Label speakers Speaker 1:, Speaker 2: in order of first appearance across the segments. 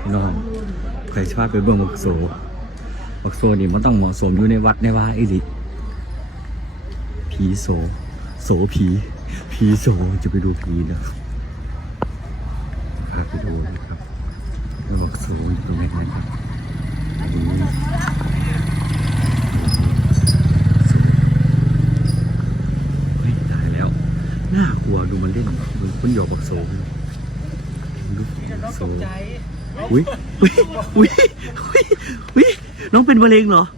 Speaker 1: น้องใครชอบไปเบิ่งบักโซนี่มันต้องเหมาะสมอยู่ในวัดในว่าอีหลิผีโซผีโซจะไปดูผีนะพาไปดูนะครับแล้วบักโซอยู่ตรงไหนนะครับเฮ้ยตายแล้วน่ากลัวดูมันเล่นมันหยอกบักโซดูบักโซอุ้ยน้องเป็นมะเร็งเหรอ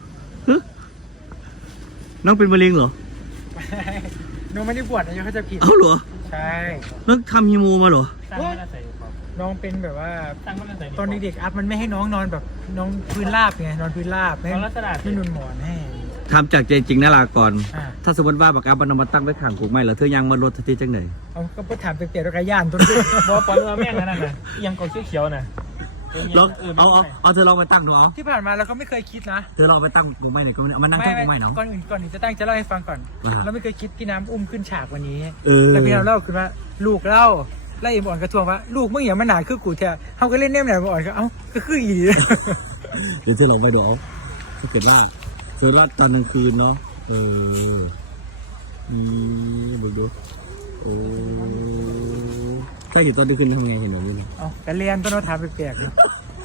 Speaker 1: น้องเป็นมะเร็งเหรอ
Speaker 2: น้องไม่ได้บวชนะเขาจะผิด
Speaker 1: เอ้าเหรอ
Speaker 2: ใช่
Speaker 1: น้องทำฮีโมมาเหรอ
Speaker 2: น้องเป็นแบบว่าตอนเด็กๆอัพมันไม่ให้น้องนอนแบบน้องพื้นราบไงนอนพื้นราบไม่นุ่นหมอนให้
Speaker 1: ทำจากใจจริงนะลาก่อนถ้าสมมติว่าบักอัพมันเอามาตั้งไว้ข้างกูไม่เหรอเธอยังมาลดทันทีจังไหน
Speaker 2: เอาก็ไปถามเปลี่ยนรถกระย่านต้น
Speaker 3: บอกปอนเแม่งนั่นน่ะยังกดเขียวน่ะ
Speaker 1: ลองเอาเธอลองไปตั้งดูเอา
Speaker 2: ที่ผ่านมาเราก็ไม่เคยคิดนะ
Speaker 1: เธอลองไปตั้งกูไม่หน่อยก็มันนั่งตั้งกูไม่เนาะ
Speaker 2: ก่อนอื่นจะตั้งจะเล่าให้ฟังก่อนเราไม่เคยคิดพี่น้ำอุ้มขึ้นฉากวันนี้แล้วพี่น้ำเล่าคือว่าลูกเล่าไล่เอ็มอ่อนกระทวงว่าลูกเมื่ออย่างมันหนาคือกูแท้เขาก็เล่นเนี่ยไหนอ่อนก็เอ้าก็คืออี
Speaker 1: เดี๋ยวเธอลองไปดูเอาถ้าเกิดว่าเธอรัดตอนกลางคืนเนาะนี่บอกดูโอ้ถ้าเห็นตอนกลางคืนทำไงเห็นแบบนี้
Speaker 2: เอ้าแต่เรียนต้นทางแปลกๆเนาะ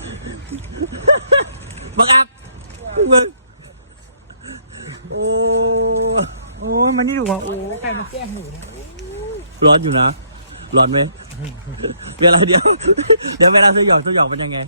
Speaker 1: บักอัพมึงโอ้
Speaker 2: มันนี่ดูว่าโอ้ใครมาแกล้งหนูนะ
Speaker 1: ร้อนอยู่นะร้อนไหมเวลาเดี๋ยวเวลาเธอหยอกมันยังไง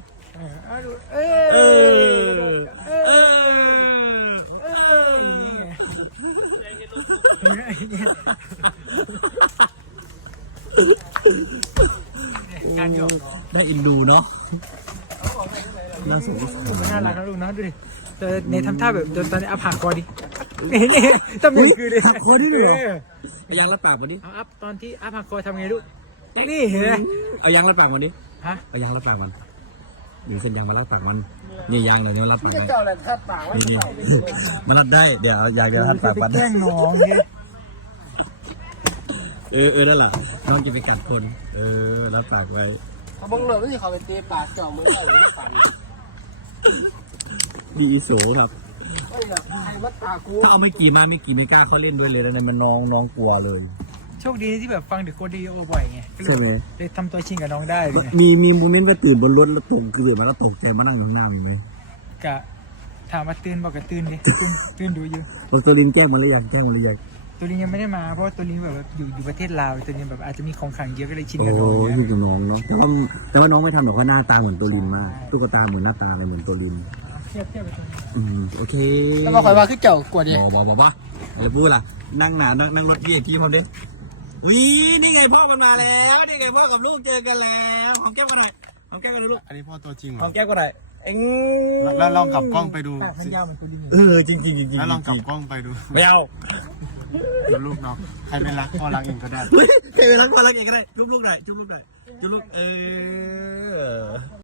Speaker 2: การหยอก
Speaker 1: ได้อินดูเนาะน่าสงสาร
Speaker 2: น่ารักนะลูกนะดูดิแต่ในทำท่าแบบตอนนี้อัพหักคอดินี่ตำแหน่งคือเลย
Speaker 1: หักคอดิหรอเอายางรัดปากมาดิ
Speaker 2: เอาอัพตอนที่อัพหักคอทำไงลูกนี่เห็นไหม
Speaker 1: เอายางรัดปากมาดิ
Speaker 2: ฮะ
Speaker 1: เอายางรัดปากมันดึงเส้นยางมารัดปากมันนี่ยางเลยเนี่ยรัดปากมันนี่มารัดได้เดี๋ยวเอายางเดี๋ยวรัดปากมัน
Speaker 2: แกล้งน้องเนี่ย
Speaker 1: นั่นแหละน้องจะไปกัดคนรัดปากไว้
Speaker 3: เขาบังเอิญที่เขาไปตีปากจ่อมือเอาหรือฝัน
Speaker 1: ดีโสครับถ้าเอาไม่กินไม่กล้าเขาเล่นด้วยเลยนะมันน้องกลัวเลย
Speaker 2: โชคดีที่แบบฟังเด็กโคดีโอบ่อยไง
Speaker 1: ใช่ไหม
Speaker 2: เลยทำตัวชิงกับน้องได้เลย
Speaker 1: มีโมเมนต์ว่าตื่นบนรถแล้วตื่นมาแล้วตกใจมานั่งหน้าเลย
Speaker 2: กะถามว่าตื่นบอกกับตื่นดิตื่นดูอยู่
Speaker 1: ตัวลิงแกล้งมันหรือยัง
Speaker 2: ตัวลิงยังไม่ได้มาเพราะตัวลิงแบบอยู่ประเทศลาวตัวลิงแบบอาจจะมีของขังเยอะก็เลยชินกับน้อง
Speaker 1: ชินกับน้องเนาะแต่ว่าน้องไม่ทำหรอกเพราะหน้าตาเหมือนตัวลิงมากตุ๊กตาเหมือนหน้าตาเลยเหมือนตัวลิง
Speaker 2: เทียบไปตรงนี้
Speaker 1: โอเค
Speaker 3: แล้วมาคอยว่าคือเจ้ากว่าดิ
Speaker 1: บอกอะไรพูดล่ะนั่งรถเยี่ยที่พร้อมดิอุ้ยนี่ไงพ่อมันมาแล้วนี่ไงพ่อกับลูกเจอกันแล้วหอมแก้มกันหน่อยหอมแก้มกันดูลูก
Speaker 4: อันนี้พ่อตัวจริงเหรอ
Speaker 1: หอมแก้มกันหน่อย
Speaker 4: แล้วลองกลับกล้องไปดู
Speaker 2: สิ
Speaker 1: จริง
Speaker 4: แล้วลองกลับกล้องไปดู
Speaker 1: ไม่เอา
Speaker 4: ลูกเนาะใครไม่รักพ่อรักเองก็ได้
Speaker 1: ใครไม่รักพ่อรักเองก็ได้จุ๊บลูกหน่อยจุ๊บลูก